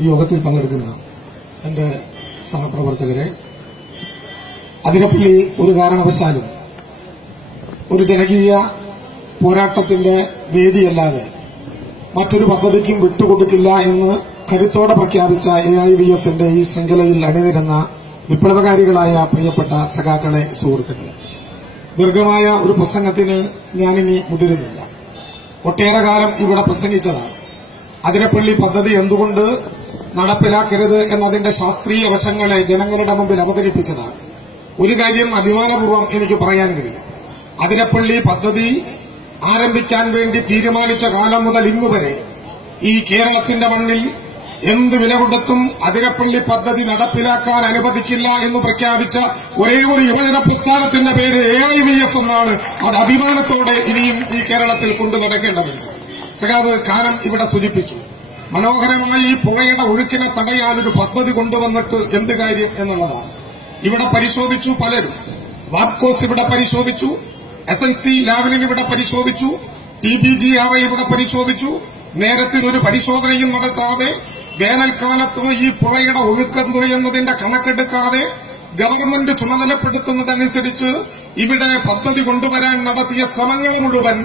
ഈ യോഗത്തിൽ പങ്കെടുക്കുന്ന എന്റെ സഹപ്രവർത്തകരെ, അതിരപ്പള്ളി ഒരു കാരണവശാലും ഒരു ജനകീയ പോരാട്ടത്തിന്റെ വേദിയല്ലാതെ മറ്റൊരു പദ്ധതിക്കും വിട്ടുകൊടുക്കില്ല എന്ന് കരുത്തോടെ പ്രഖ്യാപിച്ച AIVF-ന്റെ ഈ ശൃംഖലയിൽ അണിനിരുന്ന വിപ്ലവകാരികളായ പ്രിയപ്പെട്ട സഖാക്കളെ, സുഹൃത്തുക്കളെ, ദീർഘമായ ഒരു പ്രസംഗത്തിന് ഞാനിനി മുതിരുന്നില്ല. ഒട്ടേറെ കാലം ഇവിടെ പ്രസംഗിച്ചതാണ്. അതിരപ്പള്ളി പദ്ധതി എന്തുകൊണ്ട് നടപ്പിലാക്കരുത് എന്നതിന്റെ ശാസ്ത്രീയ വശങ്ങളെ ജനങ്ങളുടെ മുമ്പിൽ അവതരിപ്പിച്ചതാണ്. ഒരു കാര്യം അഭിമാനപൂർവ്വം എനിക്ക് പറയാൻ കഴിയും. അതിരപ്പള്ളി പദ്ധതി ആരംഭിക്കാൻ വേണ്ടി തീരുമാനിച്ച കാലം മുതൽ ഇന്നുവരെ ഈ കേരളത്തിന്റെ മണ്ണിൽ എന്ത് വില കൊടുത്തും അതിരപ്പള്ളി പദ്ധതി നടപ്പിലാക്കാൻ അനുവദിക്കില്ല എന്ന് പ്രഖ്യാപിച്ച ഒരേ ഒരു യുവജന പ്രസ്ഥാനത്തിന്റെ പേര് AIVF എന്നാണ്. അത് അഭിമാനത്തോടെ ഇനിയും ഈ കേരളത്തിൽ കൊണ്ടു നടക്കേണ്ടതുണ്ട്. സഖാവ് കാനം ഇവിടെ സൂചിപ്പിച്ചു, മനോഹരമായി ഈ പുഴയുടെ ഒഴുക്കിനെ തടയാൻ ഒരു പദ്ധതി കൊണ്ടുവന്നിട്ട് എന്ത് കാര്യം എന്നുള്ളതാണ്. ഇവിടെ പരിശോധിച്ചു പലരും. വാപ്കോസ് ഇവിടെ പരിശോധിച്ചു, SNC ലാവലിൻ ഇവിടെ പരിശോധിച്ചു, TBGRA ഇവിടെ പരിശോധിച്ചു. നേരത്തിനൊരു പരിശോധനയും നടത്താതെ, വേനൽക്കാലത്ത് ഈ പുഴയുടെ ഒഴുക്കെന്തു എന്നതിന്റെ കണക്കെടുക്കാതെ ഗവൺമെന്റ് ചുമതലപ്പെടുത്തുന്നതനുസരിച്ച് ഇവിടെ പദ്ധതി കൊണ്ടുവരാൻ നടത്തിയ ശ്രമങ്ങൾ മുഴുവൻ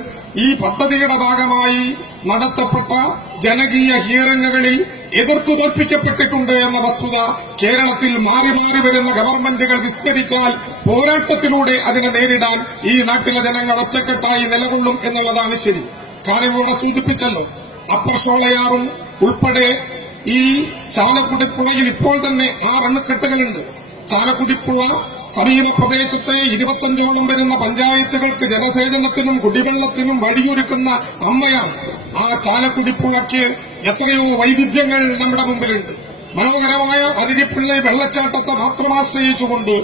ഈ പദ്ധതിയുടെ ഭാഗമായി നടത്തപ്പെട്ട ജനകീയ ഹിയറിംഗുകളിൽ എതിർത്തു തോൽപ്പിക്കപ്പെട്ടിട്ടുണ്ട് എന്ന വസ്തുത കേരളത്തിൽ മാറി മാറി വരുന്ന ഗവൺമെന്റുകൾ വിസ്മരിച്ചാൽ പോരാട്ടത്തിലൂടെ അതിനെ നേരിടാൻ ഈ നാട്ടിലെ ജനങ്ങൾ ഒറ്റക്കെട്ടായി നിലകൊള്ളും എന്നുള്ളതാണ് ശരി. കാരണം ഇവിടെ സൂചിപ്പിച്ചല്ലോ, അപ്പർ ഷോളയാറും ഉൾപ്പെടെ ഈ ചാലക്കുടിപ്പുഴയിൽ ഇപ്പോൾ തന്നെ 6 അണക്കെട്ടുകളുണ്ട്. ചാലക്കുടിപ്പുഴ സമീപ പ്രദേശത്തെ 25ഓളം വരുന്ന പഞ്ചായത്തുകൾക്ക് ജലസേചനത്തിനും കുടിവെള്ളത്തിനും വഴിയൊരുക്കുന്ന അമ്മയാണ്. ആ ചാലക്കുടിപ്പുഴയ്ക്ക് എത്രയോ വൈവിധ്യങ്ങൾ നമ്മുടെ മുമ്പിലുണ്ട്. മനോഹരമായ അതിരപ്പള്ളി വെള്ളച്ചാട്ടത്തെ മാത്രം ആശ്രയിച്ചുകൊണ്ട്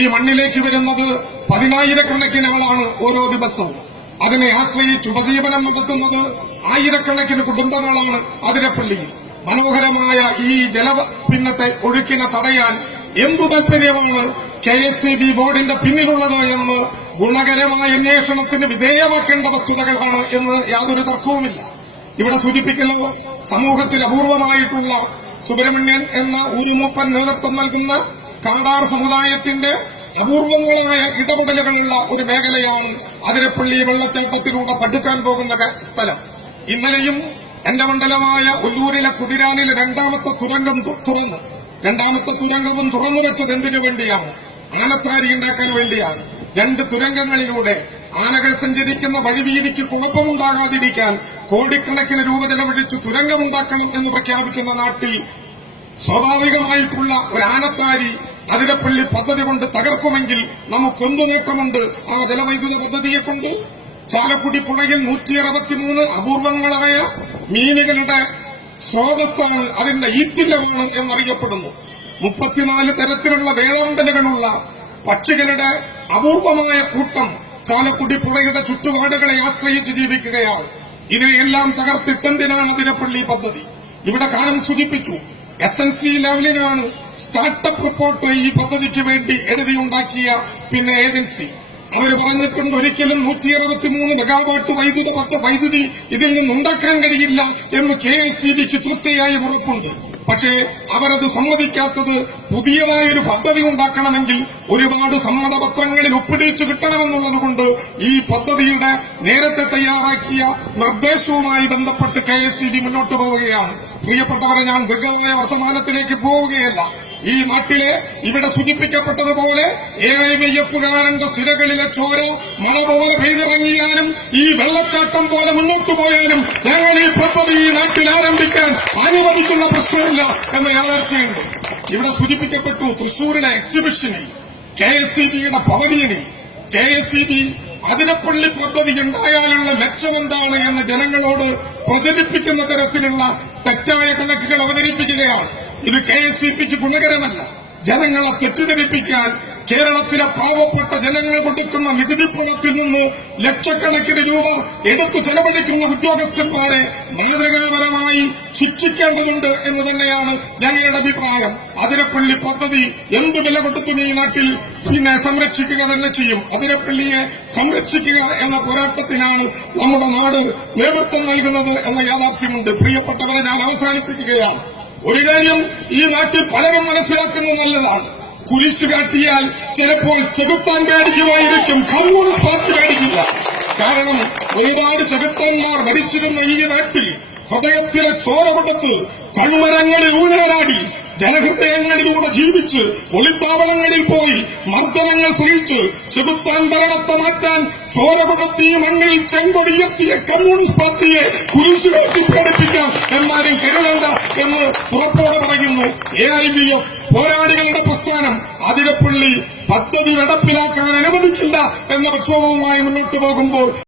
ഈ മണ്ണിലേക്ക് വരുന്നത് 10,000-കണക്കിന് ആളാണ് ഓരോ ദിവസവും. അതിനെ ആശ്രയിച്ച് ഉപജീവനം നടത്തുന്നത് 1000-കണക്കിന് കുടുംബങ്ങളാണ് അതിരപ്പള്ളിയിൽ. മനോഹരമായ ഈ ജലപിന്നത്തെ ഒഴുക്കിനെ തടയാൻ എന്തു താൽപര്യമാണ് KSEB ബോർഡിന്റെ പിന്നിലുള്ളത് എന്ന് ഗുണകരമായ അന്വേഷണത്തിന് വിധേയമാക്കേണ്ട വസ്തുതകളാണ് എന്ന് യാതൊരു തർക്കവുമില്ല. ഇവിടെ സൂചിപ്പിക്കുന്നു, സമൂഹത്തിൽ അപൂർവമായിട്ടുള്ള സുബ്രഹ്മണ്യൻ എന്ന ഊരുമൂപ്പൻ നേതൃത്വം നൽകുന്ന കാടാർ സമുദായത്തിന്റെ അപൂർവങ്ങളായ ഇടപെടലുകളുള്ള ഒരു മേഖലയാണ് അതിരപ്പള്ളി വെള്ളച്ചാട്ടത്തിലൂടെ തടുക്കാൻ പോകുന്ന സ്ഥലം. ഇന്നലെയും എന്റെ മണ്ഡലമായ ഒല്ലൂരിലെ കുതിരാനിലെ രണ്ടാമത്തെ തുരങ്കം തുറന്നു. രണ്ടാമത്തെ തുരങ്കവും തുറന്നു വെച്ചത് എന്തിനു വേണ്ടിയാണ്? ആനത്താരി ഉണ്ടാക്കാൻ വേണ്ടിയാണ്. 2 തുരങ്കങ്ങളിലൂടെ ആനകൾ സഞ്ചരിക്കുന്ന വഴിവീതിക്ക് കുഴപ്പമുണ്ടാകാതിരിക്കാൻ കോടിക്കണക്കിന് രൂപ ചെലവഴിച്ച് തുരങ്കമുണ്ടാക്കണം എന്ന് പ്രഖ്യാപിക്കുന്ന നാട്ടിൽ സ്വാഭാവികമായിട്ടുള്ള ഒരു ആനത്താരി അതിരപ്പള്ളി പദ്ധതി കൊണ്ട് തകർക്കുമെങ്കിൽ നമുക്കെന്തു നേട്ടമുണ്ട് ആ ജലവൈദ്യുത പദ്ധതിയെ കൊണ്ട്? ചാലക്കുടി പുഴയിൽ 163 അപൂർവങ്ങളായ മീനുകളുടെ സ്രോതസ്സാണ്, അതിന്റെ ഈറ്റില്ലമാണ് എന്നറിയപ്പെടുന്നു. 34 തരത്തിലുള്ള വേഴാമ്പലുകളുള്ള പക്ഷികളുടെ അപൂർവമായ കൂട്ടം ചാലക്കുടി പുഴയുടെ ചുറ്റുപാടുകളെ ആശ്രയിച്ച് ജീവിക്കുകയാണ്. ഇതിനെയെല്ലാം തകർത്തിട്ടെന്തിനാണ് അതിരപ്പള്ളി പദ്ധതി? ഇവിടെ കാലം സൂചിപ്പിച്ചു, SNC ലാവലിനാണ് സ്റ്റാർട്ടപ്പ് റിപ്പോർട്ട് ഈ പദ്ധതിക്ക് വേണ്ടി എഴുതിയുണ്ടാക്കിയ ഏജൻസി. അവർ പറഞ്ഞിട്ടുണ്ട്, ഒരിക്കലും 163 മെഗാവാട്ട് വൈദ്യുതി ഇതിൽ നിന്നുണ്ടാക്കാൻ കഴിയില്ല എന്ന് KSEBക്ക് തീർച്ചയായും ഉറപ്പുണ്ട്. പക്ഷേ അവരത് സമ്മതിക്കാത്തത് പുതിയതായൊരു പദ്ധതി ഉണ്ടാക്കണമെങ്കിൽ ഒരുപാട് സമ്മതപത്രങ്ങളിൽ ഒപ്പിടിച്ചു കിട്ടണമെന്നുള്ളത് കൊണ്ട് ഈ പദ്ധതിയുടെ നേരത്തെ തയ്യാറാക്കിയ നിർദ്ദേശവുമായി ബന്ധപ്പെട്ട് KSEB മുന്നോട്ട് പോവുകയാണ്. പ്രിയപ്പെട്ടവരെ, ഞാൻ ദീർഘമായ വർത്തമാനത്തിലേക്ക് പോവുകയല്ല. ഈ നാട്ടിലെ ഇവിടെ സൂചിപ്പിക്കപ്പെട്ടതുപോലെ AIVF-കാരന്റെ സിരകളിലെ ചോര മഴ പോലെ പെയ്തിറങ്ങിയാലും ഈ വെള്ളച്ചാട്ടം പോലെ മുന്നോട്ടു പോയാലും ഞങ്ങൾ ഈ പദ്ധതി ഈ നാട്ടിൽ ആരംഭിക്കാൻ അനുവദിക്കുന്ന പ്രശ്നമില്ല എന്ന യാഥാർത്ഥ്യമുണ്ട്. ഇവിടെ സൂചിപ്പിക്കപ്പെട്ടു, തൃശൂരിലെ എക്സിബിഷനിൽ KSEBയുടെ പവലിയനിൽ KSEB അതിരപ്പള്ളി പദ്ധതി ഉണ്ടായാലുള്ള മെച്ചമെന്താണ് എന്ന് ജനങ്ങളോട് പ്രചരിപ്പിക്കുന്ന തരത്തിലുള്ള തെറ്റായ കണക്കുകൾ അവതരിപ്പിക്കുകയാണ്. ഇത് KSEBക്ക് ഗുണകരമല്ല. ജനങ്ങളെ തെറ്റിദ്ധരിപ്പിക്കാൻ കേരളത്തിലെ പാവപ്പെട്ട ജനങ്ങൾ കൊടുക്കുന്ന നികുതി പണത്തിൽ നിന്ന് ലക്ഷക്കണക്കിന് രൂപ എടുത്തു ചെലവഴിക്കുന്ന ഉദ്യോഗസ്ഥന്മാരെ മാതൃകാപരമായി ശിക്ഷിക്കേണ്ടതുണ്ട് എന്ന് തന്നെയാണ് ഞങ്ങളുടെ അഭിപ്രായം. അതിരപ്പള്ളി പദ്ധതി എന്ത് വില കൊടുത്തും ഈ നാട്ടിൽ സംരക്ഷിക്കുക തന്നെ ചെയ്യും. അതിരപ്പള്ളിയെ സംരക്ഷിക്കുക എന്ന പോരാട്ടത്തിനാണ് നമ്മുടെ നാട് നേതൃത്വം നൽകുന്നത് എന്ന യാഥാർത്ഥ്യമുണ്ട്. പ്രിയപ്പെട്ടവരെ, ഞാൻ അവസാനിപ്പിക്കുകയാണ്. ഒരു കാര്യം ഈ നാട്ടിൽ പലരും മനസ്സിലാക്കുന്നത് നല്ലതാണ്. കുരിശ് കാട്ടിയാൽ ചിലപ്പോൾ ചെകുത്താൻ പേടിക്കുമായിരിക്കും, കമ്മ്യൂണിസ്റ്റ് പാർട്ടി പേടിക്കില്ല. കാരണം ഒരുപാട് ചെകുത്താന്മാർ ഭരിച്ചിരുന്ന ഈ നാട്ടിൽ ഹൃദയത്തിലെ ചോര കൊടുത്ത് കഴുമരങ്ങളിൽ ഊഴലാടി ജനഹൃദയങ്ങളിലൂടെ ജീവിച്ച് ഒളിത്താവളങ്ങളിൽ പോയി മർദ്ദനങ്ങൾ സഹിച്ച് ചെകുത്താൻ ഭരണത്തെ മാറ്റാൻ ചോര കൊടുത്ത് ഈ മണ്ണിൽ ചെങ്കൊടിയെത്തിയ കമ്മ്യൂണിസ്റ്റ് പാർട്ടിയെ കുരിശ് കാട്ടി പേടിപ്പിക്കാം എന്നാരും കരുതണ്ട എന്ന് ഉറപ്പോടെ പറയുന്നു. AIVF പോരാളികളുടെ പ്രസ്ഥാനം അതിരപ്പള്ളി പദ്ധതി നടപ്പിലാക്കാൻ അനുവദിക്കില്ല എന്ന പ്രക്ഷോഭവുമായി മുന്നോട്ട് പോകുമ്പോൾ